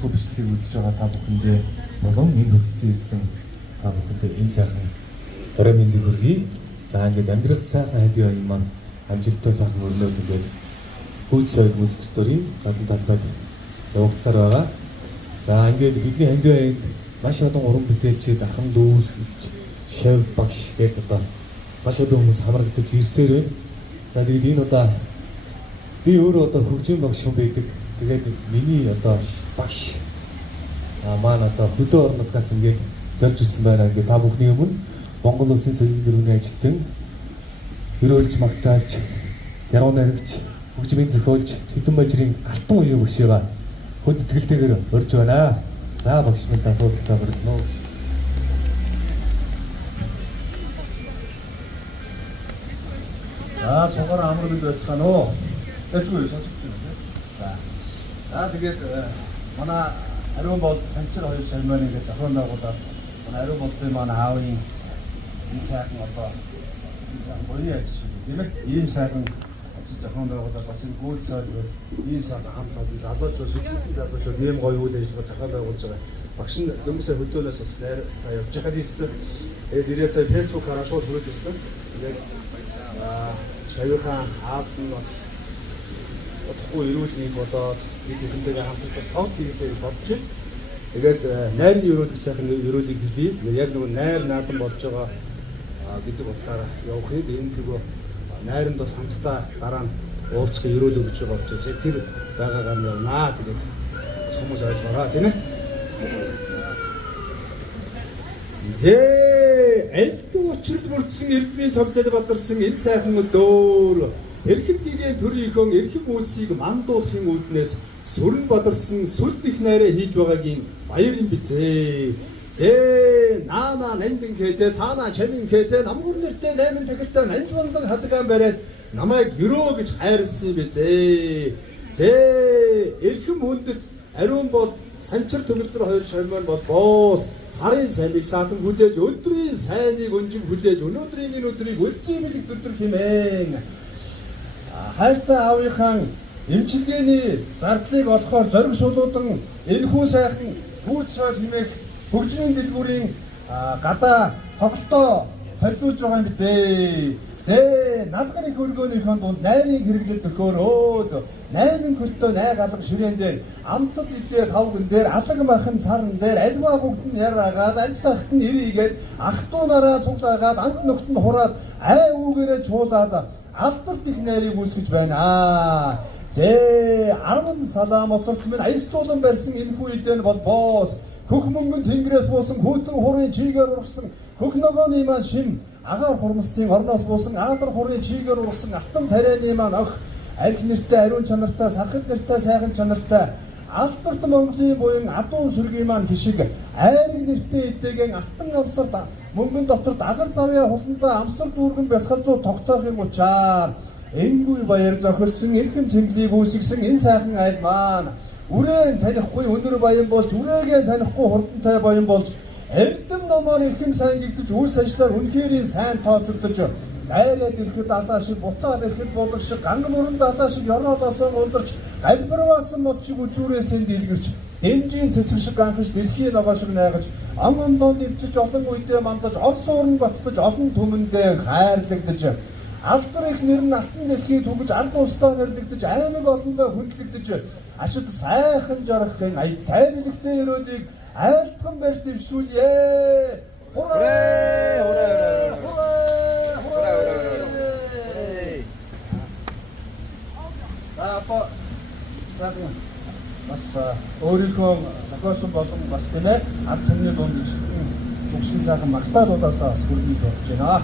телевизийн бичлэгийг үзэж байгаа та бүхэндээ болон энд хөтлөсөн ирсэн та бүхэндээ энэ сайхан орой мэндийг хүргэе. За ингээд амьдрах сайхан хэдий оюун маань амжилттай сайхан өрнөд ингээд хүйц соёл музик стори гадна талбайд явагдсаар байгаа. За ингээд бидний хэдий оюунд маш олон уран бүтээлчид ахын дүүс ихч шав багш гэдэг одоо маш олон хүмүүс хамрагдаж ирсээр байна. За тэгээд энэ удаа би өөрөө одоо хөгжим багш хүн байдаг. Тэгээд миний одоо багш маань одоо хөдөө орнодгаас ингээд зорж ирсэн байна. Ингээд та бүхний өмнө Монгол Улсын соёлын дөрвийн ажилтан, хөрөөлж магтаалж, яруу найрагч, хөгжмийн зохиолч, Цэдэн бажрын алтан үеийн багшгаа хөд итгэлтэйгээр урьж байна. За багш минь асуудалтай хүргэнэ үү. За цугаар амар бид байцгаана уу. Тэжгүй сонсож байна. За тэгээд манай ариун болд санчир хоёр шарманы гэж зохион байгуулаад манай ариун болдын манай аавын энэ сайхан одоо боёо ажиж шүү дээ тийм ээ. Ийм сайхан ажил зохион байгуулаад бас энэ гүйд сойд ийм сайхан хамт олон залуучууд сэтгэлийн залуучууд ийм гоё үйл ажиллагаа зохион байгуулж байгаа. Багш нь өмнөсөө хөдөөнөөс бас найр явж байгаад ирсэн. Тэгээд ирээсээ фэйсбүүк хараа шууд хүрээд ирсэн. Тэгээд шавийнхаа аав нь бас удахгүй эрүүл нэг болоод бид бүхэнтэйгээ хамтарч бас тоглолт хийсээр бодож байна. Тэгээд найрны өрөөлөх сайхан өрөөлийг хэлье. Тэгээд яг нөгөө найр наадан болж байгаа гэдэг утгаараа явахыг энэ нөгөө найранд бас хамтдаа дараа нь уулзах өрөөл өгч байгаа учраас яг тэр байгаагаар нь явнаа. Тэгээд бас хүмүүс ойлгоорой тийм ээ. Зэ элдв учрал бүрдсэн эрдмийн цогцол бадарсан энэ сайхан өдөр эрхэд гигийн төрийнхөө эрхэм үйлсийг мандуулахын үүднээс сүрэн бадарсан сүлд их найраа хийж байгаагийн баярын бизээ. Зэ наана нандин хэдэ цаана чамин хэдэ намгүр нэртэй 8 тагилтай нанж вондог хадгаан бариад намайг өрөө гэж хайрлсан бизээ. Зэ эрхэм хүндэт ариун бол санчир төгөлдөр хоёр шармаар бол боос сарын самыг саатан хүлээж өдрийн сайныг өнжин хүлээж өнөөдрийн энэ өдрийг үлзий мэлэг өдөр хэмээн хайртай аавынхаа эмчилгээний зардлыг олохоор зориг шулуудан энэхүү сайхан хүйц соёл хэмээх хөгжмийн дэлгүүрийн гадаа тоглолтоо холиулж байгаа юм бизээ. Зэ налгарын хөргөөнийхэн дунд найрын хэрэглэл төхөөрөөд 8 хөлтөө найг алга ширээн дээр амтд идээ тавган дээр алаг махан сарн дээр альва бүгд нь яраагаад аль сахт нь ирийгээд ах トゥ нараа цуглаагаад амт нөхд нь хураад ай үүгээрээ чуулаад алдарт их найрыг үүсгэж байна. Зэ 10 салаа моторт минь аяслуулан барьсан энэ үедээ бол боос хөх мөнгөн тэнгэрээс буусан хүүтэн хурын чигээр ургасан хөх ногооны маань шим агаар хурмстын орноос буусан аадар хурын чигээр ургасан алтан тарианы маань ох арх нэртэй ариун чанартай сархад нэртэй сайхан чанартай алдарт Монголын буян адуун сүргийн маань хишиг айраг нэртэй эдээгэн алтан амсарт мөнгөн дотор дагар завья хуландаа амсар дүүргэн бэлхал зүү тогтоохын учаар энгүй баяр зохицсон эрхэм цэнгэлийг үүсгэсэн энэ сайхан айл маань үрээн танихгүй өнөр баян болж үрээгээ танихгүй хурдантай баян болж эрдэм номоор эрхэм сайн гэгдэж үйл ажиллагаар үнэхэрийн сайн тооцогдож найраад ирэхэд алаа шиг буцаад ирэхэд болог шиг ганган өрөнд алаа шиг ёроолоосоо ундарч галбирваасан мод шиг үзүүрээсээ дэлгэрч дэмжийн цэцэг шиг ганхаж дэлхийн ногоо шиг найгаж ам амдонд ивчиж олон үедээ мандаж орс уурн баттаж олон түмэндээ хайрлагдаж алдар их нэр нь алтан дэлхий түгэж аль бустаа нэрлэгдэж аймаг олондоо хүндлэгдэж ашид сайхан жаргахын ая тайрлагтай өрөөлийг айлтхан барьж дэвшүүлье. Хураа! За сайхан бас өөрийнхөө зохиосон болон бас тийм ээ ард түмний дунд төгсөн сайхан магтаалуудаасаа бас хүргэж бодож байна.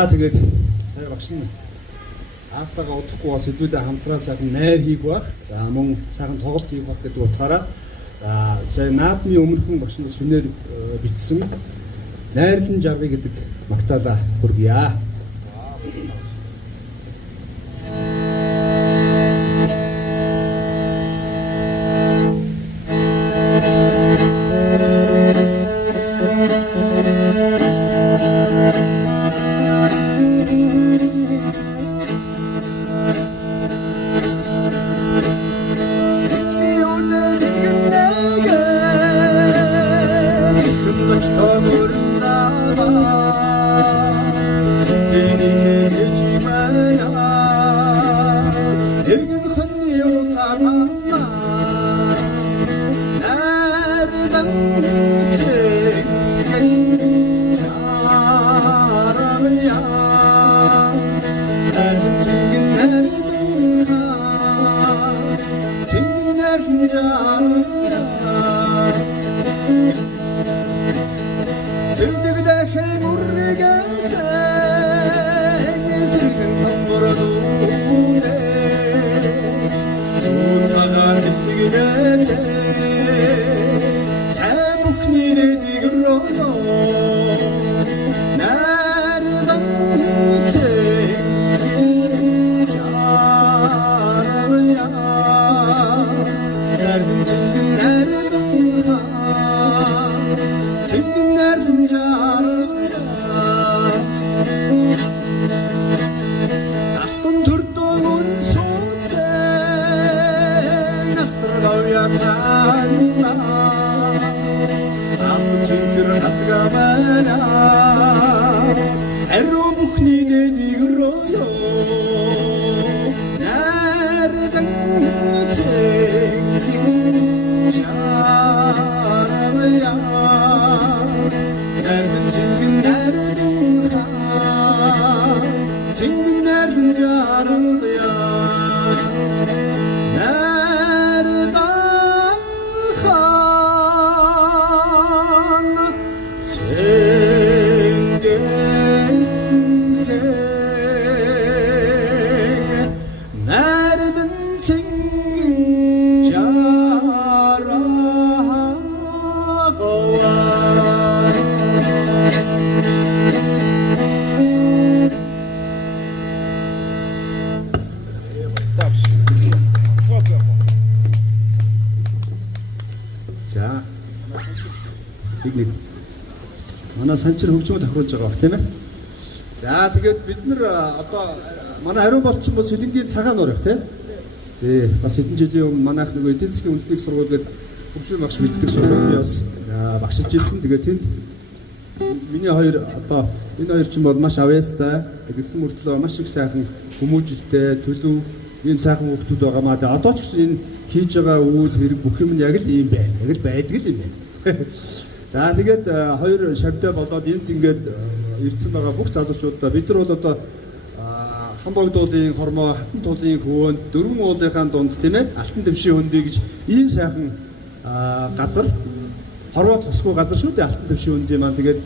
За тэгээд сая багш нь аавтайгаа удахгүй бас өдөөдөө хамтран сайхан найр хийх баг. За мөн сайхан тоглолт хийх баг гэдэг утгаараа за сая наадмын өмнөхөн багшнаас шүнээр бичсэн найрлан жаргая гэдэг магтаалаа хүргье. За. Манай санчир хөгжмөд тохируулж байгаа бох тийм ээ. За тэгээд бид нар одоо манай ариун болчин бас хилэнгийн цагаан нуур их тийм. Тий бас хэдэн жилийн өмнө манайх нөгөө эдийн засгийн үндэслэх сургууль гээд хөгжмийн багш мэддэг сургуулийн бас багшилж ирсэн. Тэгээд тэнд миний хоёр одоо энэ хоёр ч юм бол маш авьяастай. Тэгсэн мөртлөө маш их сайхан хүмүүжлтэй төлөв ийм сайхан хүмүүс байгаа маа. Тэгээд одоо ч гэсэн энэ хийж байгаа үйл хэрэг бүх юм яг л ийм байна. Яг л байдаг юм байна. За тэгээд хоёр шавьтай болоод энд ингээд ирсэн байгаа бүх залуучуудаа бид нар бол одоо Хамбогдуулын хормоо, хатан тулын хөвөнд дөрвөн уулынхаа дунд тийм ээ алтан дэвшийн хөндий гэж ийм сайхан газар хорвоо тосгүй газар шүү дээ алтан дэвшийн хөндий маань тэгээд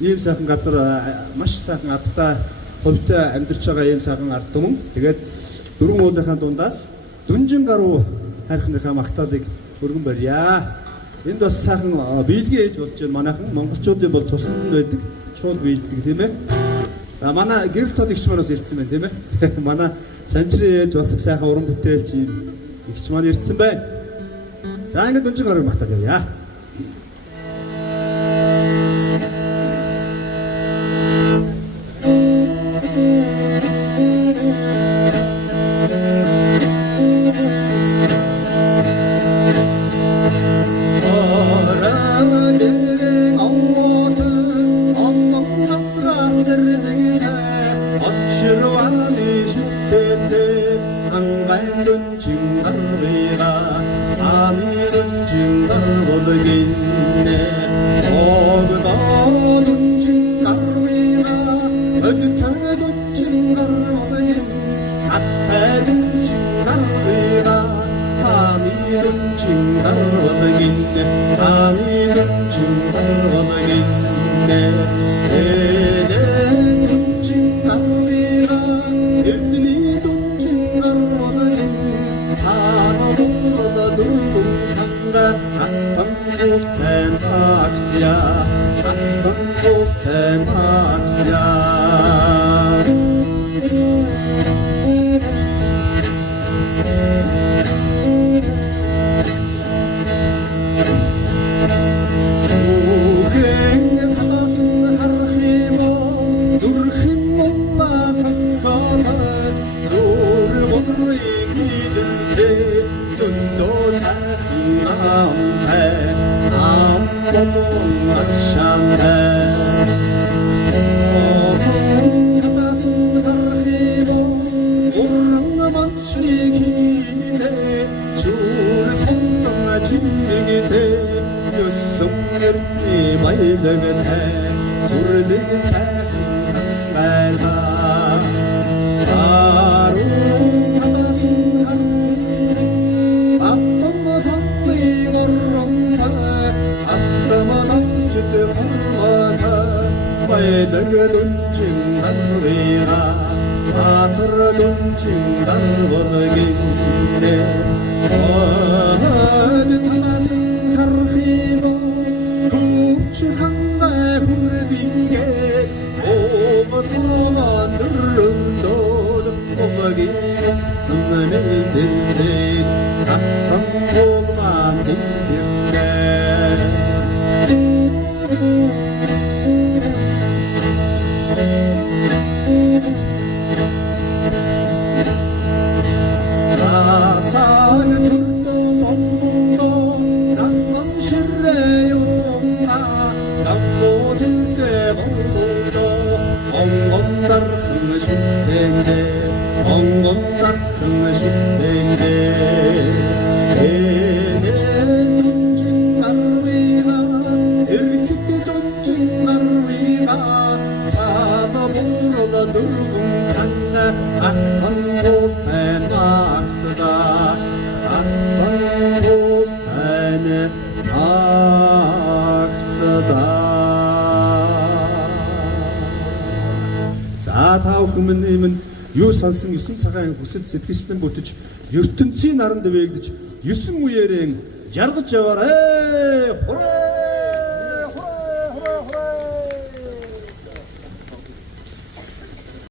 ийм сайхан газар маш сайхан азтай ховтой амьдарч байгаа ийм сайхан ард түмэн тэгээд дөрвөн уулынхаа дундаас дүнжин гаруй хайрхныхаа магтаалыг өргөн барья. Энд бас сайхан биелгээ хийж болж байна. Манайхан монголчуудын бол цуснд нь байдаг. Шууд биелдэг тийм ээ. Манай гэрэл тод игч мараас ирсэн байна тийм ээ. Манай санчрын ээж бас сайхан уран бүтээлч юм игч маань ирсэн байна. За ингээд дүнжин гаруй магтаал явъя. 둥진 аттан толтен актя. Сүрлэг сайхан хангайла аруу таласын хар аттама таммыг орромта аттама намчт хармата байлаг дүнчин нарвига атар дүнчин нарвалгинде ад таласын хархиба күч хангай хүрдиге 오버서만 들른도도 오버기는 숨매일지 같은 곳만 지킬때 자상의 둘도 몸도 잔넌 실례용나 잡고 된데 몸도 엉건달흥 슈텐게 엉건달흥 슈텐게 에네 돈증 가르위가 이렇게 돈증 가르위가 사서 보러다 누르군 간다 아턴 도태 낙트다 아턴 도태네 낙트다. За та бүхэнд юу сансан 9 цагаан хүсэл сэтгэгчдэн бүтэж ертөнцийн наранд вээгдэж 9 үеэрэн жаргаж яваарэ. Хүрээ!